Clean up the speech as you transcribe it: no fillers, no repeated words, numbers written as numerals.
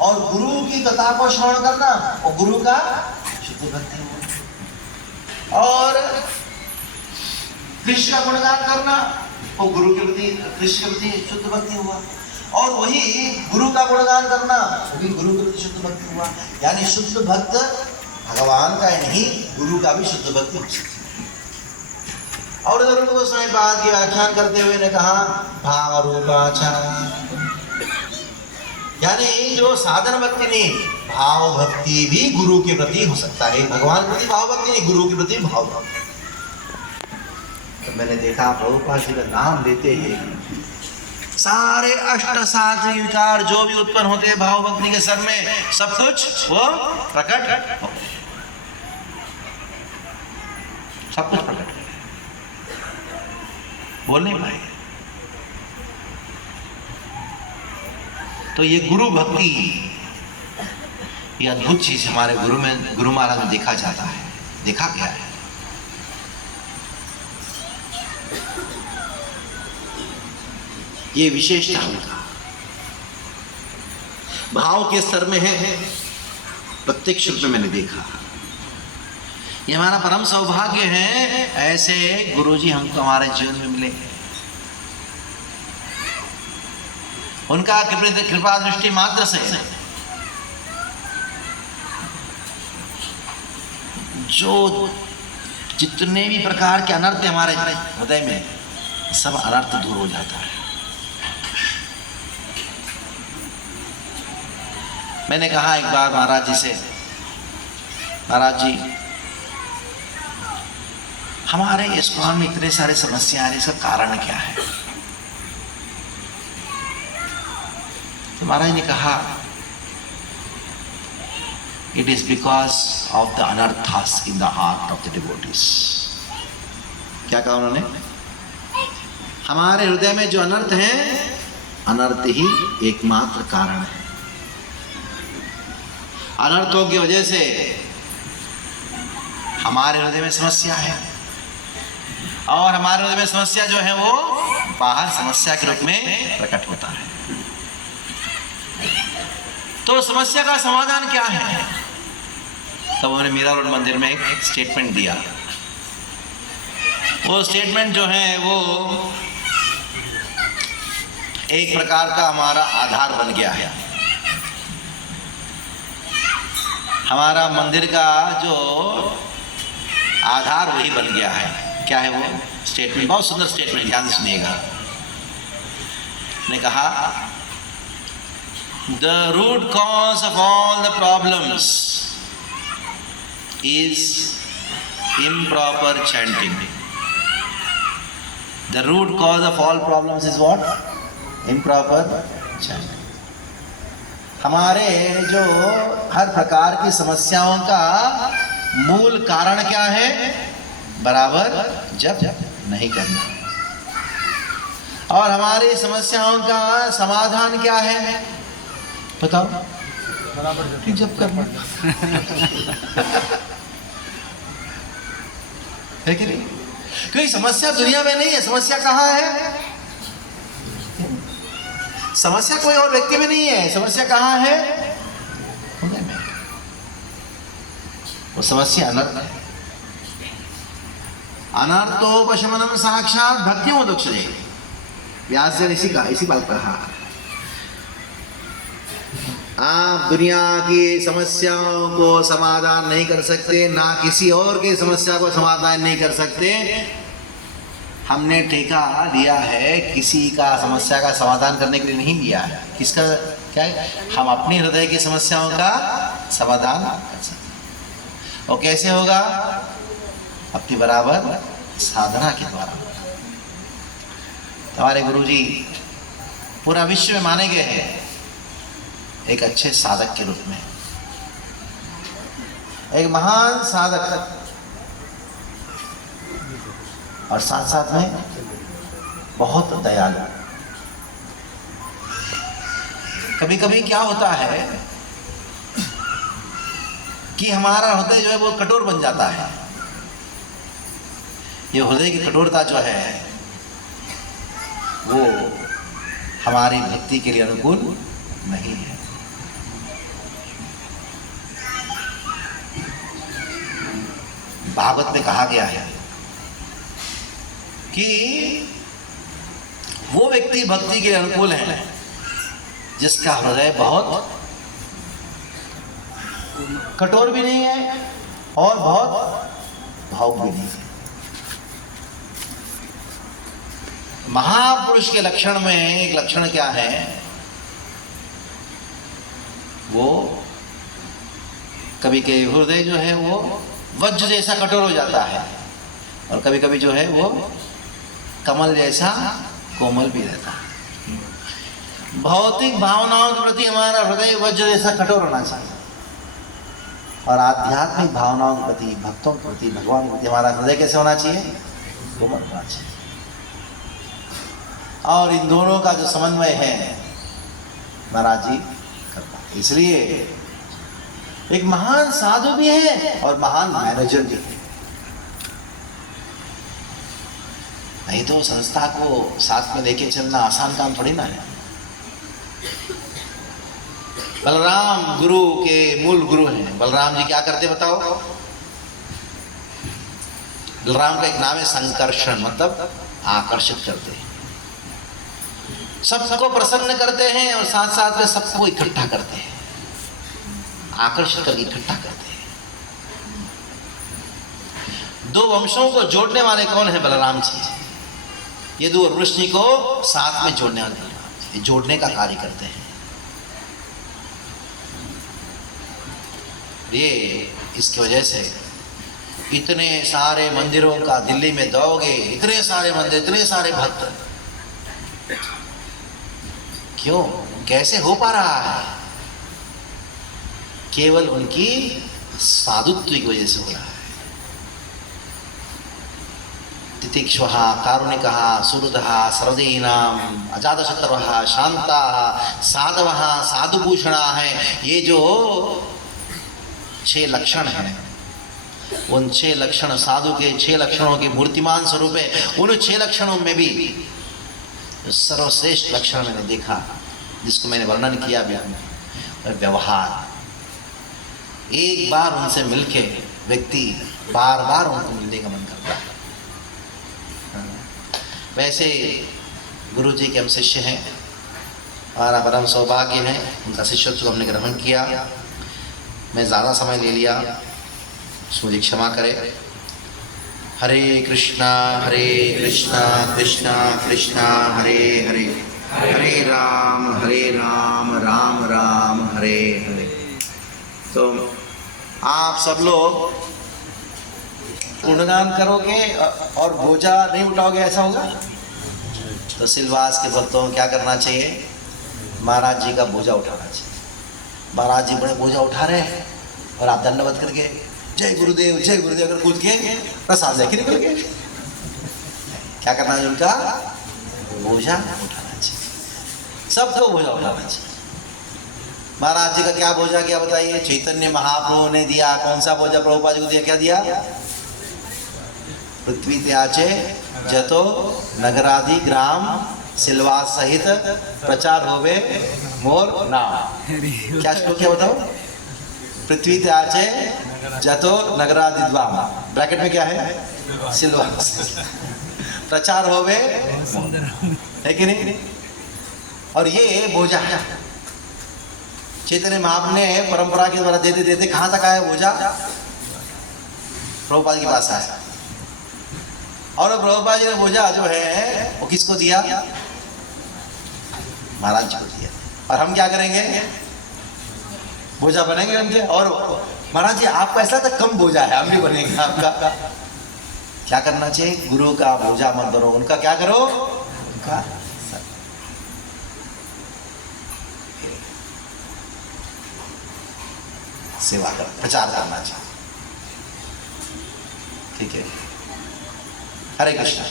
और गुरु की कथा को श्रवण करना और गुरु का शुद्ध भक्ति हुआ। और कृष्ण का गुणगान करना और गुरु के प्रति, कृष्ण के प्रति शुद्ध भक्ति हुआ। और वही गुरु का गुणगान करना वो भी गुरु के प्रति शुद्ध भक्ति हुआ। यानी शुद्ध भक्त भगवान का ही नहीं, गुरु का भी शुद्ध भक्ति हो सकती है। और रूप गोस्वामी पाद की व्याख्यान करते हुए ने कहा भाव रूपाचार, यानी जो साधन भक्ति नहीं, भाव भक्ति भी गुरु के प्रति हो सकता है। भगवान के प्रति भाव भक्ति नहीं, गुरु के प्रति भाव भक्ति। तो मैंने देखा प्रभुपाद जी का नाम लेते हैं सारे अष्ट सात्विक विकार जो भी उत्पन्न होते हैं भाव भक्ति के सर में, सब कुछ वो प्रकट हो, सब कुछ प्रकट बोल नहीं पाएंगे। तो ये गुरु भक्ति, ये अद्भुत चीज हमारे गुरु महाराज में देखा जाता है। देखा गया है। ये विशेषता उनका भाव के स्तर में है, प्रत्यक्ष रूप में मैंने देखा। ये हमारा परम सौभाग्य है, ऐसे गुरुजी हमको हमारे जीवन में मिले। उनका कृपा दृष्टि मात्र से जो जितने भी प्रकार के अनर्थ हमारे हृदय में, सब अनर्थ दूर हो जाता है। मैंने कहा एक बार महाराज जी से, महाराज जी हमारे इस्कॉन में इतने सारे समस्या आ रही, इसका कारण क्या है? तो महाराज ने कहा it is because of the anarthas in the heart of the devotees. क्या कहा उन्होंने? हमारे हृदय में जो अनर्थ है, अनर्थ ही एकमात्र कारण है। अनर्थों की वजह से हमारे हृदय में समस्या है, और हमारे हृदय में समस्या जो है वो बाहर समस्या के रूप में प्रकट होता है। तो समस्या का समाधान क्या है? तब उन्होंने मीरा रोड मंदिर में एक स्टेटमेंट दिया। वो स्टेटमेंट जो है वो एक प्रकार का हमारा आधार बन गया है। हमारा मंदिर का जो आधार वही बन गया है। क्या है वो स्टेटमेंट? बहुत सुंदर स्टेटमेंट, ध्यान से सुनिएगा। ने कहा the root cause of all the problems is improper chanting. The root cause of all problems is what? Improper chanting. हमारे जो हर प्रकार की समस्याओं का मूल कारण क्या है? बराबर जप नहीं करना। और हमारी समस्याओं का समाधान क्या है? बताओ। बराबर जप करना है कि नहीं? क्योंकि समस्या दुनिया में नहीं है, समस्या कहाँ है? समस्या कोई और व्यक्ति में नहीं है, समस्या कहाँ है? हृदय में। वो समस्या अनर्थ है। अनर्थोपशमनम साक्षात भक्तियों दुक्षते। व्यास ने इसी बात पर कहा, आप दुनिया की समस्याओं को समाधान नहीं कर सकते, ना किसी और की समस्या को समाधान नहीं कर सकते। हमने ठेका लिया है, किसी का समस्या का समाधान करने के लिए नहीं लिया है। किसका? क्या है? हम अपनी हृदय की समस्याओं का समाधान कर सकते हैं। और कैसे होगा? अपनी बराबर साधना के द्वारा। हमारे गुरुजी पूरा विश्व में माने गए हैं एक अच्छे साधक के रूप में, एक महान साधक, और साथ साथ में बहुत दयालु। कभी कभी क्या होता है कि हमारा हृदय जो है वो कठोर बन जाता है। ये हृदय की कठोरता जो है वो हमारी भक्ति के लिए अनुकूल नहीं है। भागवत में कहा गया है कि वो व्यक्ति भक्ति के अनुकूल है जिसका हृदय बहुत कठोर भी नहीं है और बहुत भावुक भी नहीं है। महापुरुष के लक्षण में एक लक्षण क्या है, वो कभी के हृदय जो है वो वज्र जैसा कठोर हो जाता है और कभी कभी जो है वो कमल जैसा कोमल भी रहता है। भौतिक भावनाओं के प्रति हमारा हृदय वज्र जैसा कठोर होना चाहिए और आध्यात्मिक भावनाओं के प्रति, भक्तों के प्रति, भगवान के प्रति हमारा हृदय कैसे होना चाहिए, कोमल होना चाहिए। और इन दोनों का जो समन्वय है महाराज जी करता है। इसलिए एक महान साधु भी है और महान मैनेजर भी है। नहीं तो संस्था को साथ में लेके चलना आसान काम थोड़ी ना है। बलराम गुरु के मूल गुरु हैं। बलराम जी क्या करते बताओ? बलराम का एक नाम है संकर्षण, मतलब आकर्षित करते हैं, सबको प्रसन्न करते हैं और साथ साथ में सबको इकट्ठा करते हैं, आकर्षित करके इकट्ठा करते हैं। दो वंशों को जोड़ने वाले कौन है? बलराम जी। ये दो ऋषि को साथ में जोड़ने वाले, जोड़ने का कार्य करते हैं। ये इसकी वजह से इतने सारे मंदिरों का दिल्ली में दोगे, इतने सारे मंदिर, इतने सारे भक्त, क्यों, कैसे हो पा रहा है? केवल उनकी साधुत्व की वजह से हो रहा है। तितिक्षुः कारुणिकः सुहृदः सर्वदीनां अजातशत्रुः शान्ताः साधवः साधुभूषणाः हैं। ये जो 6 लक्षण हैं, उन 6 लक्षण, साधु के 6 लक्षणों के मूर्तिमान स्वरूप है। उन 6 लक्षणों में भी सर्वश्रेष्ठ लक्षण मैंने देखा, जिसको मैंने वर्णन किया भी, व्यवहार। एक बार उनसे मिलके व्यक्ति बार बार उनको मिलने का मन करता है। वैसे गुरु जी के हम शिष्य हैं, हमारा परम सौभाग्य है, उनका शिष्यत्व हमने ग्रहण किया। मैं ज़्यादा समय ले लिया, मुझे क्षमा करे। हरे कृष्णा कृष्णा कृष्णा हरे हरे, हरे राम राम राम हरे हरे। तो आप सब लोग गुणगान करोगे और बोझा नहीं उठाओगे, ऐसा होगा? तो सिलवास के भक्तों को क्या करना चाहिए? महाराज जी का बोझा उठाना चाहिए। महाराज जी बड़े बोझा उठा रहे हैं और आप दंडवत करके जय गुरुदेव अगर कूद के प्रसाद लेके निकल गए। क्या करना है? उनका बोझा उठाना चाहिए, सबको बोझा उठाना चाहिए। महाराज जी का क्या बोझा, क्या बताइए? चैतन्य महाप्रभु ने दिया। कौन सा बोझा प्रभुपाद जी को दिया? क्या दिया? पृथ्वी त्याचे जतो नगरादि ग्राम सिलवास सहित प्रचार होवे मोर नाम। क्या श्लोक, क्या बताओ? पृथ्वी त्याचे जतो नगरादि द्वाम, ब्रैकेट में क्या है? सिलवास प्रचार होवे, है कि नहीं? और ये बोझा है चैतन्य महाप्रभु ने परंपरा के द्वारा देते देते कहाँ तक आया बोझा? प्रभुपाद के पास आया। और प्रभुपाद जी ने बोझा जो है वो किसको दिया? महाराज जी को दिया। और हम क्या करेंगे? बोझा बनेंगे उनके। और महाराज जी आपका ऐसा तो कम बोझा है, हम भी बनेंगे आपका। क्या करना चाहिए? गुरु का बोझा मत बनो, उनका क्या करो? उनका सेवा कर, प्रचार करना चाहिए। ठीक है। हरे कृष्ण।